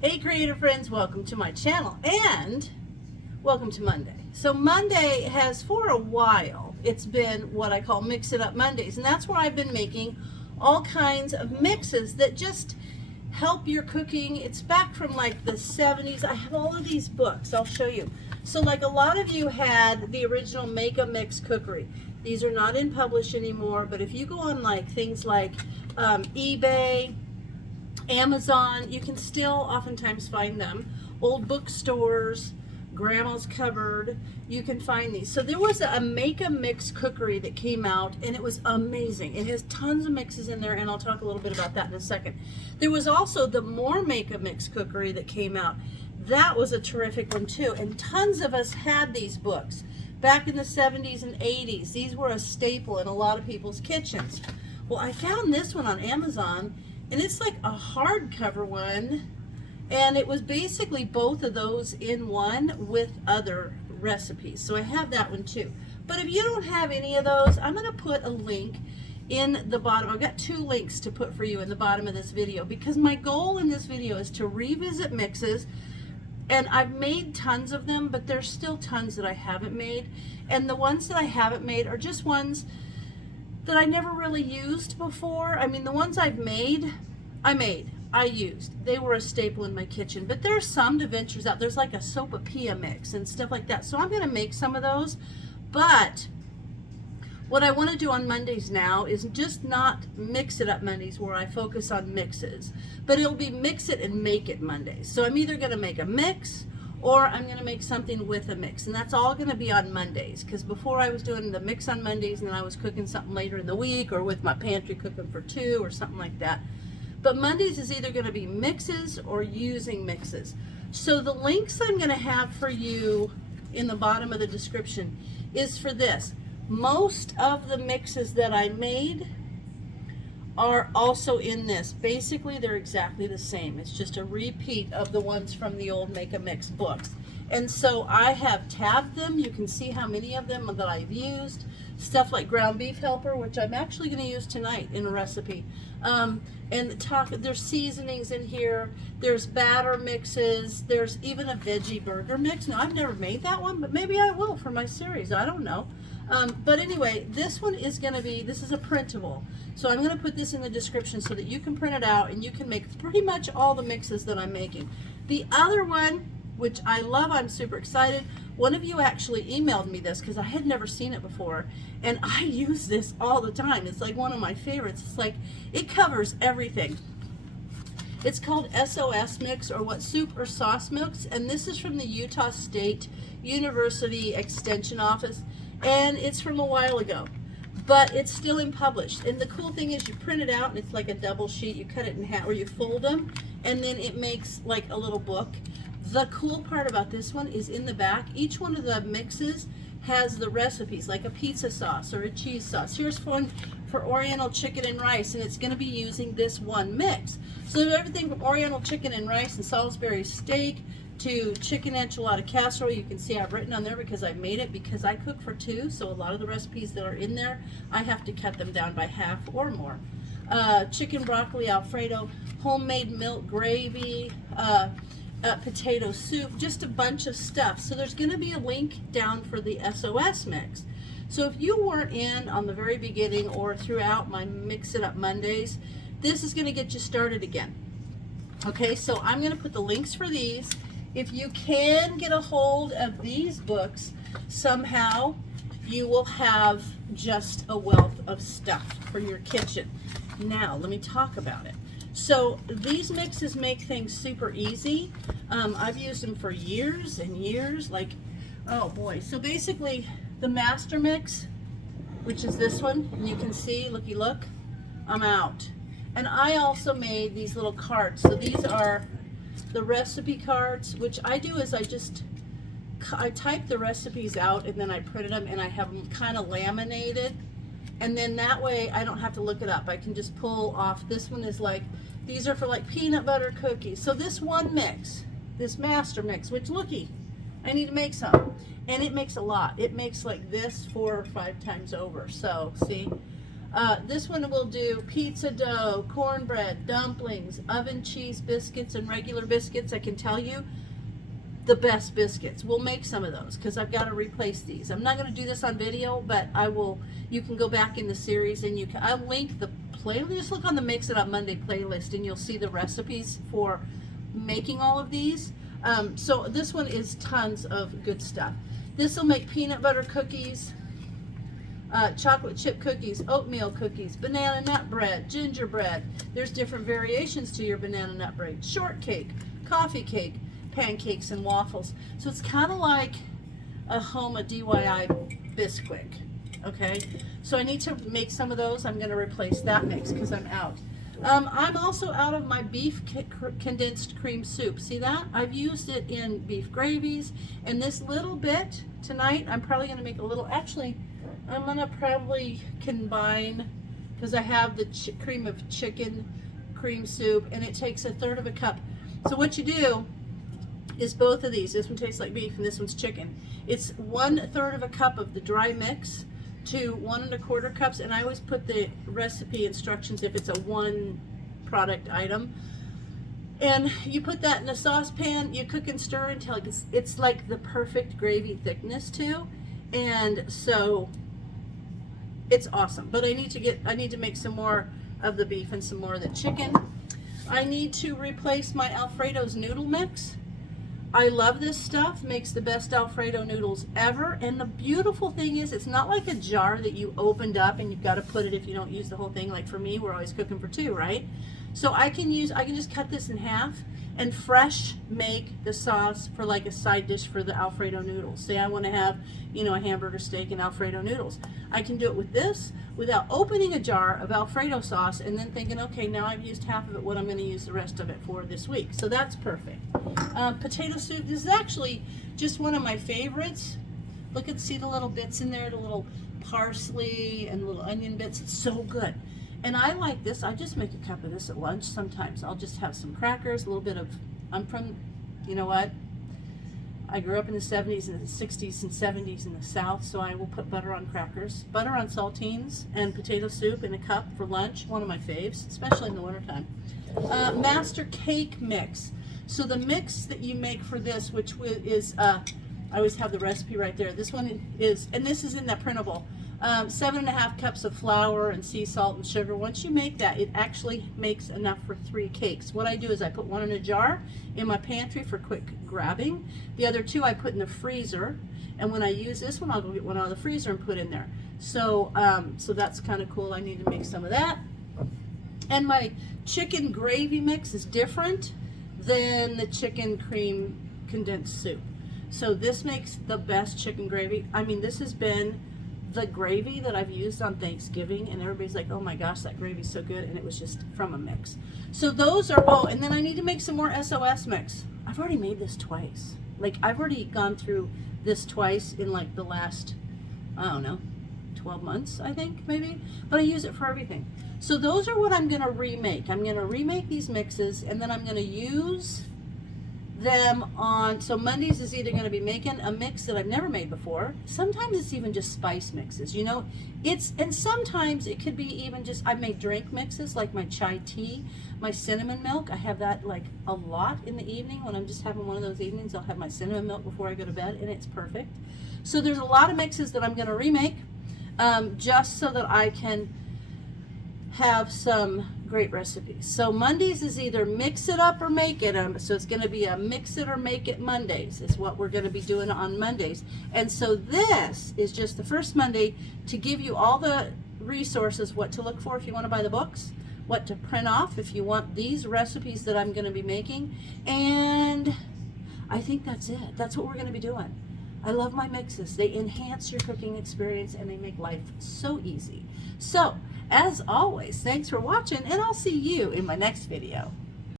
Hey creative friends, welcome to my channel and welcome to Monday. So Monday has, for a while, it's been what I call Mix It Up Mondays, and that's where I've been making all kinds of mixes that just help your cooking. It's back from like the 70s. I have all of these books, I'll show you. So like a lot of you had the original Make a Mix cookery. These are not in publish anymore, but if you go on like things like eBay, Amazon, you can still oftentimes find them. Old bookstores, grandma's cupboard, you can find these. So there was a Make a Mix cookery that came out, and it was amazing. It has tons of mixes in there, and I'll talk a little bit about that in a second. There was also the More Make a Mix cookery that came out. That was a terrific one too, and tons of us had these books back in the 70s and 80s. These were a staple in a lot of people's kitchens. Well, I found this one on Amazon, and it's like a hardcover one, and it was basically both of those in one with other recipes. So I have that one too. But if you don't have any of those, I'm going to put a link in the bottom. I've got 2 links to put for you in the bottom of this video, because my goal in this video is to revisit mixes. And I've made tons of them, but there's still tons that I haven't made. And the ones that I haven't made are just ones that I never really used before. I mean, the ones I've made, I used. They were a staple in my kitchen. But there's some to ventures out. There's like a sopapilla mix and stuff like that. So I'm going to make some of those. But what I want to do on Mondays now is just not Mix It Up Mondays where I focus on mixes, but it'll be Mix It and Make It Mondays. So I'm either going to make a mix or I'm going to make something with a mix, and that's all going to be on Mondays, because before I was doing the mix on Mondays and then I was cooking something later in the week or with my pantry cooking for 2 or something like that. But Mondays is either going to be mixes or using mixes. So the links I'm going to have for you in the bottom of the description is for this. Most of the mixes that I made are also in this. Basically, they're exactly the same. It's just a repeat of the ones from the old Make a Mix books. And so I have tabbed them. You can see how many of them that I've used. Stuff like ground beef helper, which I'm actually going to use tonight in a recipe. And there's seasonings in here. There's batter mixes. There's even a veggie burger mix. Now, I've never made that one, but maybe I will for my series. I don't know. But anyway, this one is going to be, this is a printable. So I'm going to put this in the description so that you can print it out and you can make pretty much all the mixes that I'm making. The other one, which I love, I'm super excited. One of you actually emailed me this because I had never seen it before, and I use this all the time. It's like one of my favorites. It's like, it covers everything. It's called SOS Mix, or What Soup or Sauce Mix, and this is from the Utah State University Extension Office, and it's from a while ago, but it's still in published. And the cool thing is you print it out and it's like a double sheet. You cut it in half, or you fold them, and then it makes like a little book. The cool part about this one is in the back, each one of the mixes has the recipes, like a pizza sauce or a cheese sauce. Here's one for Oriental chicken and rice, and it's going to be using this one mix. So everything from Oriental chicken and rice and Salisbury steak to chicken enchilada casserole. You can see I've written on there because I made it because I cook for 2, so a lot of the recipes that are in there, I have to cut them down by half or more. Chicken broccoli Alfredo, homemade milk gravy, potato soup, just a bunch of stuff. So there's going to be a link down for the SOS mix. So if you weren't in on the very beginning or throughout my Mix It Up Mondays, this is going to get you started again. Okay, so I'm going to put the links for these. If you can get a hold of these books somehow, you will have just a wealth of stuff for your kitchen. Now, let me talk about it. So these mixes make things super easy. I've used them for years and years, like, oh boy. So basically, the master mix, which is this one, and you can see, looky look, I'm out. And I also made these little cards. So these are the recipe cards. Which I do is I type the recipes out and then I printed them and I have them kind of laminated, and then that way I don't have to look it up. I can just pull off. This one is like, these are for like peanut butter cookies. So this one mix, this master mix, which looky, I need to make some, and it makes a lot. It makes like this 4 or 5 times over. So see, This one will do pizza dough, cornbread, dumplings, oven cheese biscuits, and regular biscuits. I can tell you the best biscuits. We'll make some of those because I've got to replace these. I'm not going to do this on video, but I will. You can go back in the series and I'll link the playlist. Just look on the Mix It Up Monday playlist and you'll see the recipes for making all of these. So this one is tons of good stuff. This will make peanut butter cookies, chocolate chip cookies, oatmeal cookies, banana nut bread, gingerbread. There's different variations to your banana nut bread. Shortcake, coffee cake, pancakes, and waffles. So it's kind of like a DIY Bisquick. Okay, so I need to make some of those. I'm going to replace that mix because I'm out. I'm also out of my beef condensed cream soup. See that? I've used it in beef gravies, and this little bit tonight, I'm probably going to make a little, actually, I'm going to probably combine, because I have the cream of chicken cream soup, and it takes 1/3 of a cup. So what you do is both of these, this one tastes like beef and this one's chicken. It's 1/3 of a cup of the dry mix to 1 1/4 cups, and I always put the recipe instructions if it's a one product item. And you put that in a saucepan, you cook and stir until it's like the perfect gravy thickness too. And so it's awesome. But I need to make some more of the beef and some more of the chicken. I need to replace my Alfredo's noodle mix. I love this stuff, makes the best Alfredo noodles ever. And the beautiful thing is, it's not like a jar that you opened up and you've got to put it if you don't use the whole thing. Like for me, we're always cooking for 2, right? So I can just cut this in half and fresh make the sauce for like a side dish for the Alfredo noodles. Say I want to have, a hamburger steak and Alfredo noodles. I can do it with this without opening a jar of Alfredo sauce and then thinking, okay, now I've used half of it, what I'm going to use the rest of it for this week. So that's perfect. Potato soup, this is actually just one of my favorites. See the little bits in there, the little parsley and little onion bits. It's so good. And I like this. I just make a cup of this at lunch sometimes. I'll just have some crackers, a little bit of, I'm from, you know what? I grew up in the 70s and the 60s and 70s in the South, so I will put butter on crackers, butter on saltines, and potato soup in a cup for lunch. One of my faves, especially in the wintertime. Master cake mix. So the mix that you make for this, which is, I always have the recipe right there. This one is, and this is in that printable, 7.5 cups of flour and sea salt and sugar. Once you make that, it actually makes enough for 3 cakes. What I do is I put one in a jar in my pantry for quick grabbing. The other 2 I put in the freezer, and when I use this one, I'll go get one out of the freezer and put in there. So, so that's kind of cool. I need to make some of that. And my chicken gravy mix is different than the chicken cream condensed soup. So this makes the best chicken gravy. I mean, this has been the gravy that I've used on Thanksgiving, and everybody's like, oh my gosh, that gravy's so good, and it was just from a mix. So those are all, and then I need to make some more SOS mix. I've already made this twice. Like, I've already gone through this twice in like the last, I don't know, 12 months, I think, maybe, but I use it for everything. So those are what I'm gonna remake. I'm gonna remake these mixes, and then I'm gonna use them on, so Mondays is either going to be making a mix that I've never made before. Sometimes it's even just spice mixes, and sometimes it could be even just, I've made drink mixes like my chai tea, my cinnamon milk. I have that like a lot in the evening when I'm just having one of those evenings. I'll have my cinnamon milk before I go to bed, and it's perfect. So there's a lot of mixes that I'm going to remake, just so that I can have some great recipes. So Mondays is either mix it up or make it. So it's going to be a mix it or make it Mondays is what we're going to be doing on Mondays. And so this is just the first Monday to give you all the resources, what to look for if you want to buy the books, what to print off if you want these recipes that I'm going to be making. And I think that's it. That's what we're going to be doing. I love my mixes. They enhance your cooking experience and they make life so easy. So, as always, thanks for watching, and I'll see you in my next video.